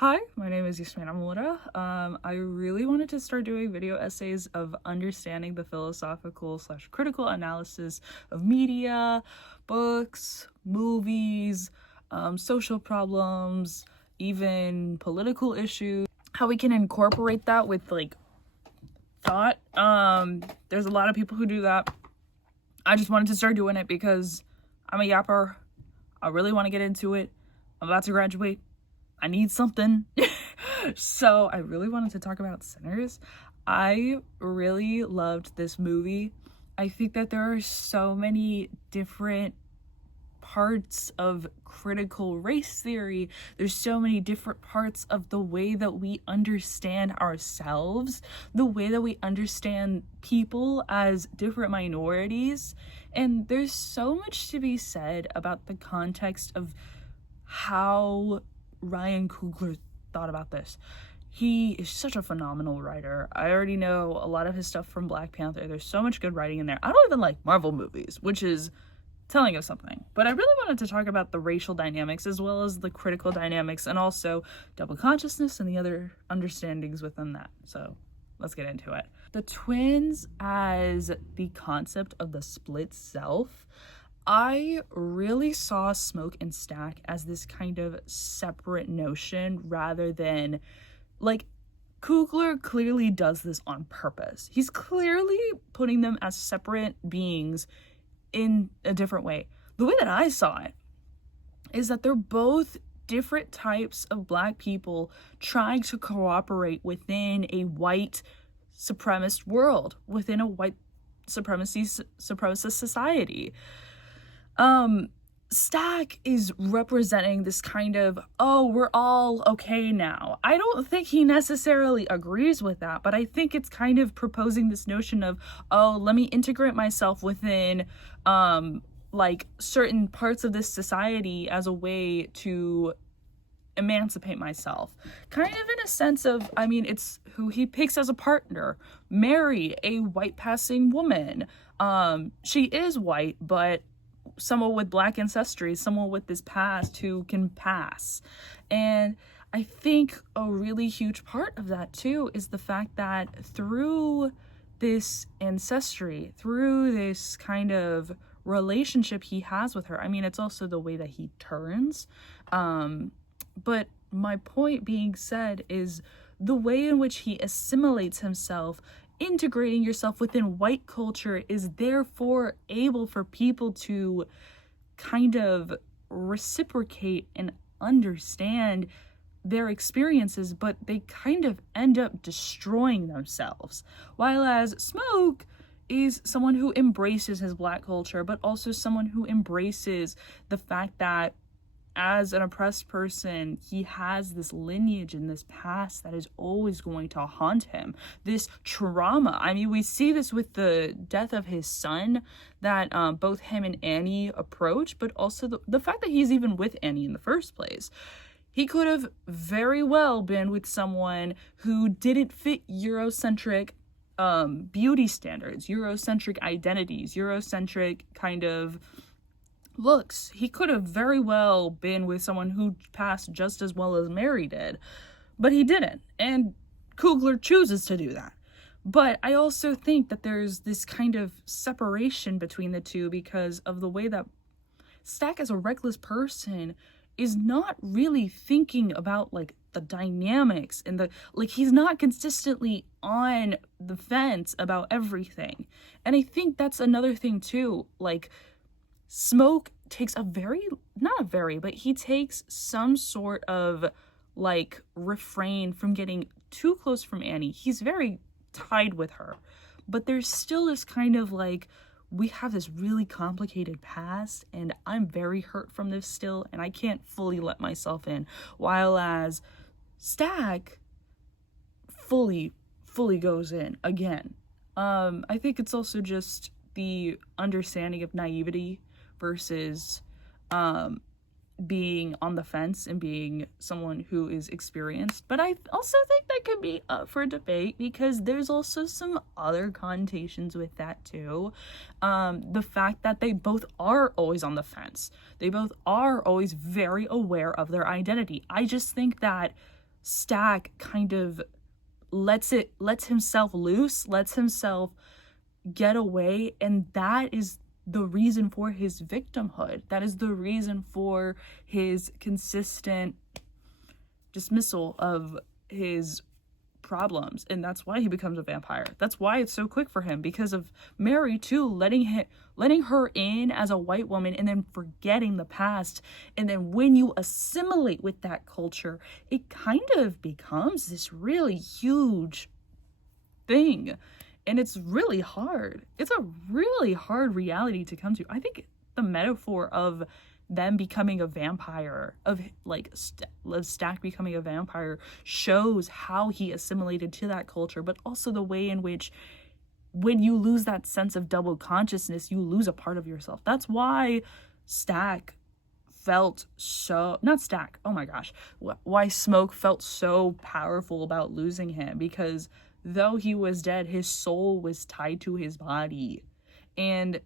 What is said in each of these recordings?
Hi, my name is Yasmin Amora. I really wanted to start doing video essays of understanding the philosophical/critical analysis of media, books, movies, social problems, even political issues, how we can incorporate that with like thought. There's a lot of people who do that. I just wanted to start doing it because I'm a yapper. I really want to get into it. I'm about to graduate. I need something. So I really wanted to talk about Sinners. I really loved this movie. I think that there are so many different parts of critical race theory. There's so many different parts of the way that we understand ourselves, the way that we understand people as different minorities. And there's so much to be said about the context of how Ryan Coogler thought about this. He is such a phenomenal writer. I already know a lot of his stuff from Black Panther. There's so much good writing in there. I don't even like Marvel movies, which is telling us something. But I really wanted to talk about the racial dynamics as well as the critical dynamics and also double consciousness and the other understandings within that. So let's get into it. The twins as the concept of the split self. I really saw Smoke and Stack as this kind of separate notion rather than, like, Coogler clearly does this on purpose. He's clearly putting them as separate beings in a different way. The way that I saw it is that they're both different types of Black people trying to cooperate within a white supremacist world, within a white supremacist society. Stack is representing this kind of, oh, we're all okay now. I don't think he necessarily agrees with that, but I think it's kind of proposing this notion of, oh, let me integrate myself within, like, certain parts of this society as a way to emancipate myself. Kind of in a sense of, I mean, it's who he picks as a partner. Mary, a white passing woman. She is white, but someone with Black ancestry, someone with this past who can pass. And I think a really huge part of that too is the fact that through this ancestry, through this kind of relationship he has with her, I mean, it's also the way that he turns. But my point being said is the way in which he assimilates himself. Integrating yourself within white culture is therefore able for people to kind of reciprocate and understand their experiences, but they kind of end up destroying themselves. While as Smoke is someone who embraces his Black culture, but also someone who embraces the fact that as an oppressed person, he has this lineage and this past that is always going to haunt him. This trauma. I mean, we see this with the death of his son that both him and Annie approach, but also the fact that he's even with Annie in the first place. He could have very well been with someone who didn't fit Eurocentric beauty standards, Eurocentric identities, Eurocentric kind of looks. He could have very well been with someone who passed just as well as Mary did, but he didn't, and Coogler chooses to do that. But I also think that there's this kind of separation between the two because of the way that Stack as a reckless person is not really thinking about like the dynamics and the, like, he's not consistently on the fence about everything. And I think that's another thing too, like, Smoke takes he takes some sort of like refrain from getting too close from Annie. He's very tied with her, but there's still this kind of like, we have this really complicated past and I'm very hurt from this still and I can't fully let myself in. While as Stack fully goes in again. I think it's also just the understanding of naivety versus being on the fence and being someone who is experienced. But I also think that could be up for debate because there's also some other connotations with that too. The fact that they both are always on the fence. They both are always very aware of their identity. I just think that Stack kind of lets himself loose, lets himself get away, and that is the reason for his victimhood. That is the reason for his consistent dismissal of his problems, and that's why he becomes a vampire. That's why it's so quick for him, because of Mary too, letting her in as a white woman and then forgetting the past. And then when you assimilate with that culture, it kind of becomes this really huge thing, and it's really hard. It's a really hard reality to come to. I think the metaphor of them becoming a vampire, of Stack becoming a vampire, shows how he assimilated to that culture, but also the way in which, when you lose that sense of double consciousness, you lose a part of yourself. That's why Stack felt so, not Stack, oh my gosh, why Smoke felt so powerful about losing him, because though he was dead, his soul was tied to his body. And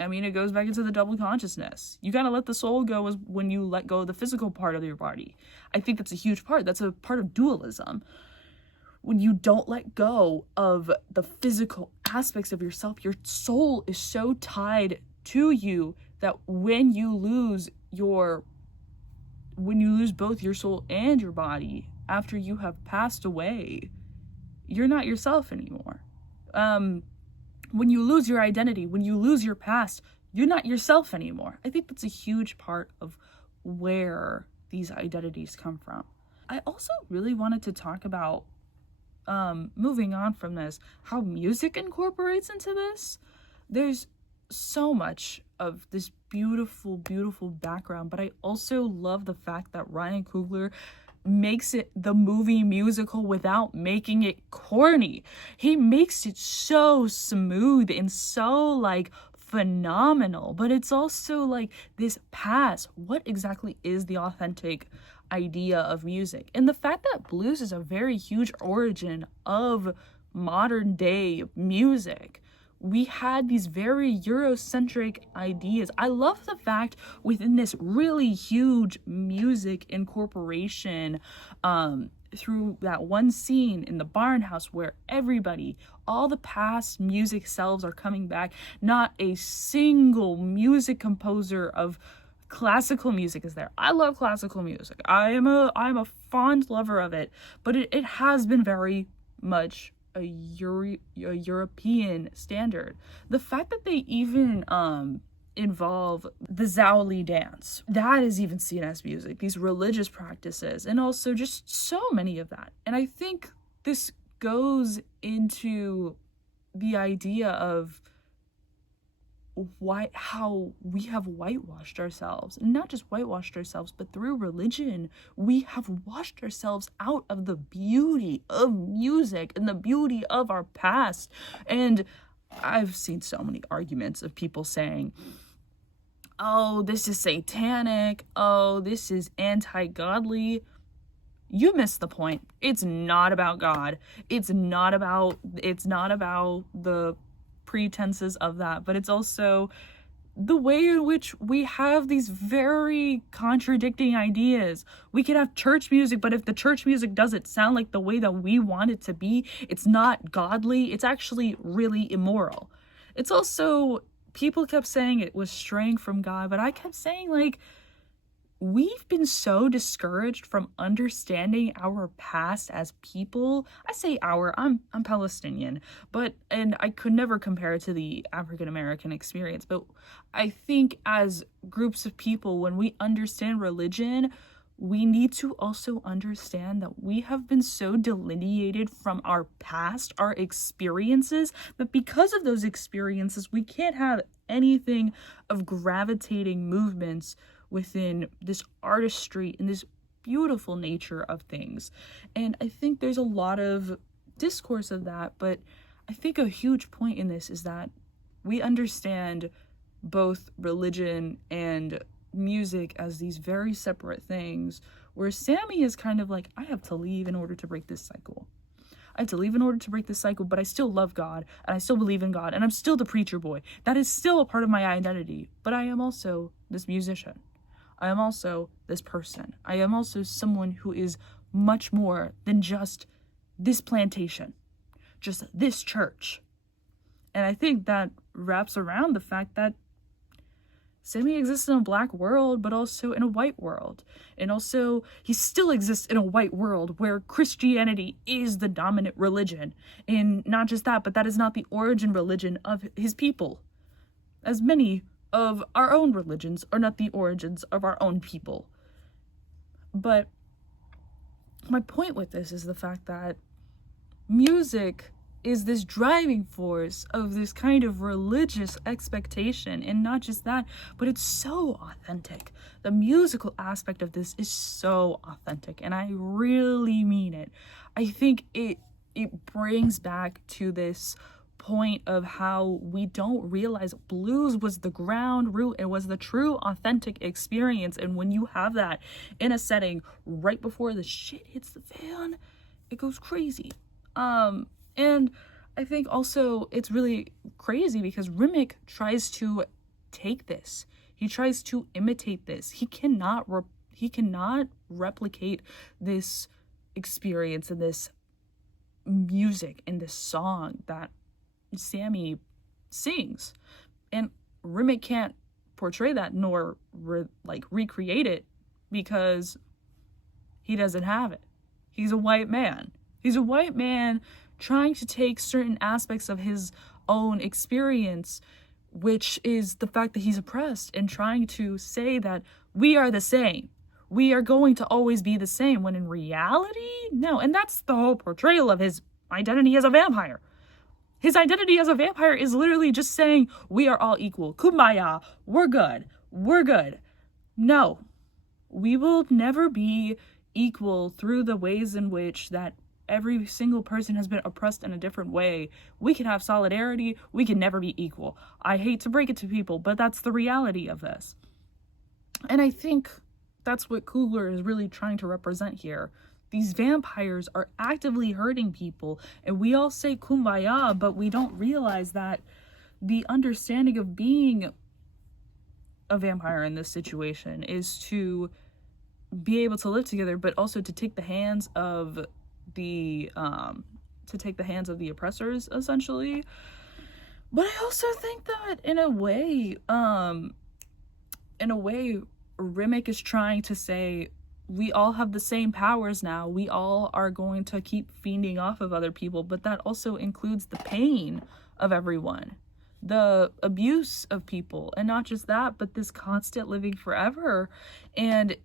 I mean, it goes back into the double consciousness. You gotta let the soul go when you let go of the physical part of your body. I think that's a huge part. That's a part of dualism. When you don't let go of the physical aspects of yourself, your soul is so tied to you that when you lose both your soul and your body after you have passed away, you're not yourself anymore. When you lose your identity, when you lose your past, you're not yourself anymore. I think that's a huge part of where these identities come from. I also really wanted to talk about, moving on from this, how music incorporates into this. There's so much of this beautiful, beautiful background, but I also love the fact that Ryan Coogler makes it the movie musical without making it corny. He makes it so smooth and so like phenomenal, but it's also like this past. What exactly is the authentic idea of music? And the fact that blues is a very huge origin of modern day music. We had these very Eurocentric ideas. I love the fact within this really huge music incorporation, through that one scene in the barn house where all the past music selves are coming back. Not a single music composer of classical music is there. I love classical music. I'm a fond lover of it, but it has been very much a European standard. The fact that they even involve the Zhaoli dance, that is even seen as music, these religious practices, and also just so many of that. And I think this goes into the idea of how we have whitewashed ourselves, and not just whitewashed ourselves, but through religion we have washed ourselves out of the beauty of music and the beauty of our past. And I've seen so many arguments of people saying, oh, this is satanic, oh, this is anti-godly. You missed the point. It's not about God. It's not about the pretenses of that, but it's also the way in which we have these very contradicting ideas. We can have church music, but if the church music doesn't sound like the way that we want it to be, it's not godly. It's actually really immoral. It's also, people kept saying it was straying from God, but I kept saying, like, we've been so discouraged from understanding our past as people. I say I'm Palestinian, and I could never compare it to the African American experience, but I think as groups of people, when we understand religion, we need to also understand that we have been so delineated from our past, our experiences, that because of those experiences, we can't have anything of gravitating movements within this artistry and this beautiful nature of things. And I think there's a lot of discourse of that, but I think a huge point in this is that we understand both religion and music as these very separate things, where Sammy is kind of like, I have to leave in order to break this cycle. I have to leave in order to break this cycle, but I still love God, and I still believe in God, and I'm still the preacher boy. That is still a part of my identity, but I am also this musician. I am also this person. I am also someone who is much more than just this plantation, just this church. And I think that wraps around the fact that Sammy exists in a black world, but also in a white world. And also, he still exists in a white world where Christianity is the dominant religion. And not just that, but that is not the origin religion of his people. As many of our own religions are not the origins of our own people. But my point with this is the fact that music is this driving force of this kind of religious expectation. And not just that, but it's so authentic. The musical aspect of this is so authentic, and I really mean it. I think it brings back to this point of how we don't realize blues was the ground root. It was the true authentic experience. And when you have that in a setting right before the shit hits the fan, it goes crazy. And I think also it's really crazy because Rimick tries to take this. He tries to imitate this. He cannot replicate this experience and this music and this song that Sammy sings. And Rimick can't portray that nor recreate it because he doesn't have it. He's a white man. He's a white man trying to take certain aspects of his own experience, which is the fact that he's oppressed, and trying to say that we are the same. We are going to always be the same, when in reality, no. And that's the whole portrayal of his identity as a vampire. His identity as a vampire is literally just saying, we are all equal. Kumbaya. We're good. We're good. No. We will never be equal through the ways in which that every single person has been oppressed in a different way. We can have solidarity. We can never be equal. I hate to break it to people, but that's the reality of this. And I think that's what Coogler is really trying to represent here. These vampires are actively hurting people, and we all say kumbaya, but we don't realize that the understanding of being a vampire in this situation is to be able to live together, but also to take the hands of the oppressors, essentially. But I also think that in a way Rimick is trying to say we all have the same powers now. We all are going to keep fiending off of other people, but that also includes the pain of everyone, the abuse of people, and not just that, but this constant living forever. And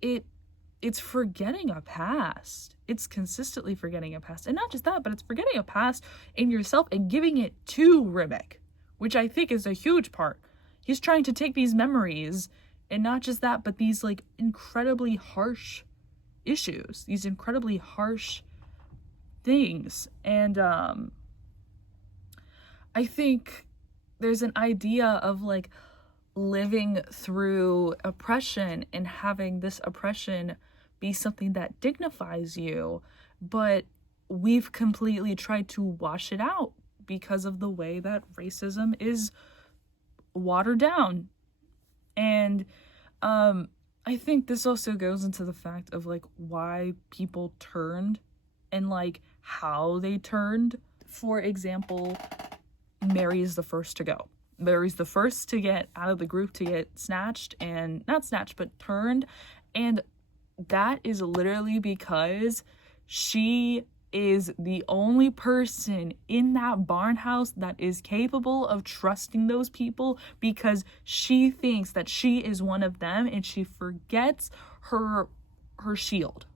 it's forgetting a past. It's consistently forgetting a past. And not just that, but it's forgetting a past in yourself and giving it to Rimick, which I think is a huge part. He's trying to take these memories, and not just that, but these incredibly harsh issues, these incredibly harsh things. And I think there's an idea of living through oppression and having this oppression be something that dignifies you, but we've completely tried to wash it out because of the way that racism is watered down. And I think this also goes into the fact of why people turned and how they turned. For example, Mary is the first to go. Mary's the first to get out of the group, to get snatched, and not snatched, but turned. And that is literally because she is the only person in that barn house that is capable of trusting those people, because she thinks that she is one of them and she forgets her shield.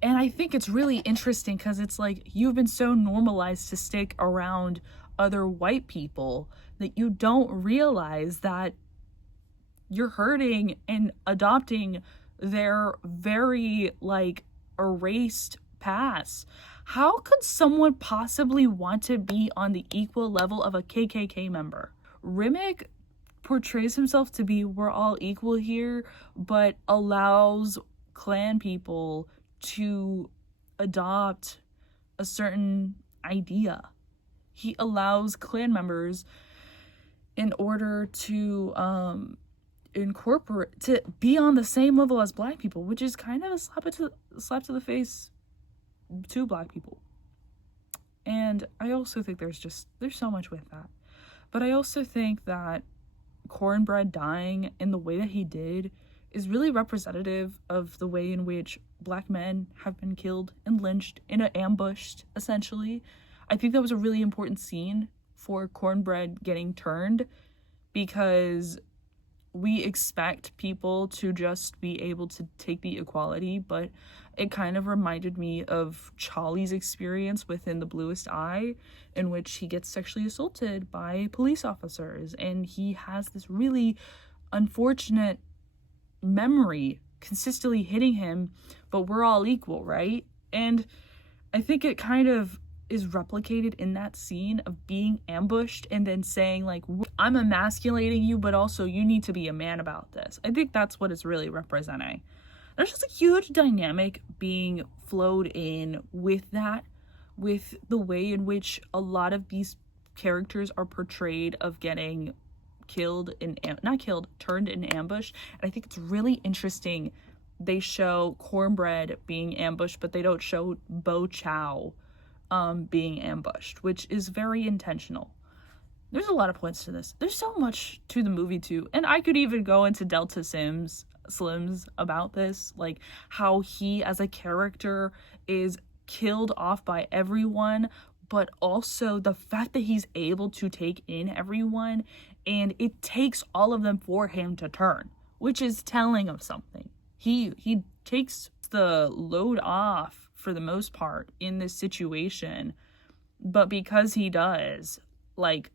And I think it's really interesting because it's you've been so normalized to stick around other white people that you don't realize that you're hurting and adopting their very erased past. How could someone possibly want to be on the equal level of a KKK member? Rimick portrays himself to be, we're all equal here, but allows Klan people to adopt a certain idea. He allows Klan members in order to incorporate, to be on the same level as black people, which is kind of a slap to the face to black people. And I also think there's so much with that. But I also think that Cornbread dying in the way that he did is really representative of the way in which black men have been killed and lynched in an ambushed, essentially. I think that was a really important scene for Cornbread getting turned, because we expect people to just be able to take the equality, but it kind of reminded me of Charlie's experience within The Bluest Eye, in which he gets sexually assaulted by police officers, and he has this really unfortunate memory consistently hitting him, but we're all equal, right? And I think it kind of is replicated in that scene of being ambushed and then saying, like, I'm emasculating you, but also you need to be a man about this. I think that's what it's really representing. There's just a huge dynamic being flowed in with that, with the way in which a lot of these characters are portrayed of getting turned in ambush. And I think it's really interesting. They show Cornbread being ambushed, but they don't show Bo Chow being ambushed, which is very intentional. There's a lot of points to this. There's so much to the movie too, and I could even go into Delta Slims about this, like how he as a character is killed off by everyone, but also the fact that he's able to take in everyone, and it takes all of them for him to turn, which is telling of something. He takes the load off for the most part in this situation, but because he does, like,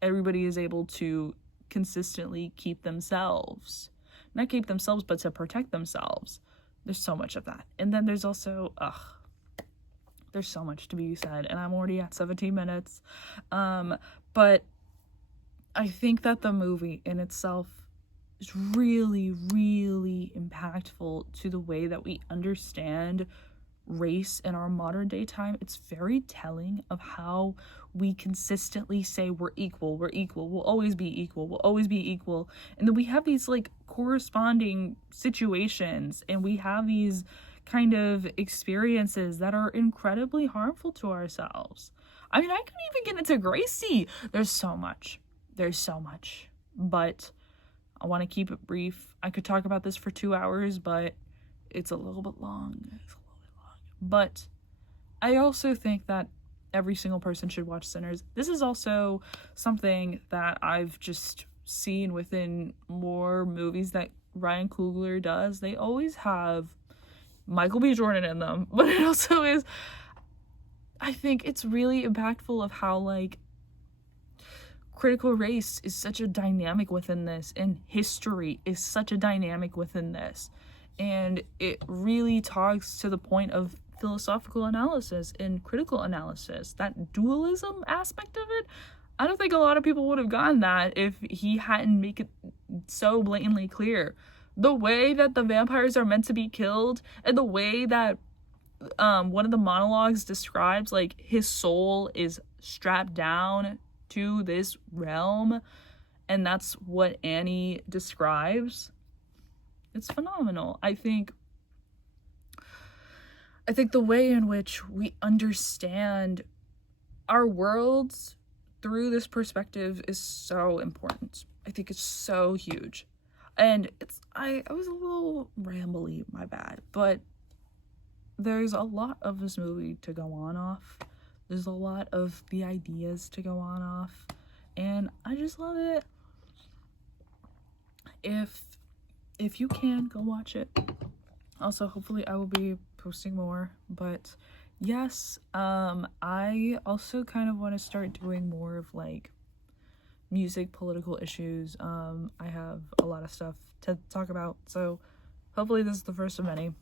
everybody is able to consistently not keep themselves, but to protect themselves. There's so much of that. And then there's also, there's so much to be said, and I'm already at 17 minutes. But I think that the movie in itself is really, really impactful to the way that we understand race in our modern day time. It's very telling of how we consistently say we're equal, we'll always be equal, and then we have these like corresponding situations, and we have these kind of experiences that are incredibly harmful to ourselves. I mean, I could even get into Gracie. There's so much, but I want to keep it brief. I could talk about this for 2 hours, but it's a little bit long. But I also think that every single person should watch Sinners. This is also something that I've just seen within more movies that Ryan Coogler does. They always have Michael B. Jordan in them, but it also is, I think it's really impactful of how, like, critical race is such a dynamic within this, and history is such a dynamic within this, and it really talks to the point of philosophical analysis and critical analysis, that dualism aspect of it. I don't think a lot of people would have gotten that if he hadn't make it so blatantly clear. The way that the vampires are meant to be killed, and the way that one of the monologues describes, like, his soul is strapped down to this realm, and that's what Annie describes. It's phenomenal. I think the way in which we understand our worlds through this perspective is so important. I think it's so huge. And I was a little rambly, my bad, but there's a lot of this movie to go on off. There's a lot of the ideas to go on off, and I just love it. If you can, go watch it. Also, hopefully I will be posting more, but yes, I also kind of want to start doing more of, like, music, political issues. I have a lot of stuff to talk about, so hopefully this is the first of many.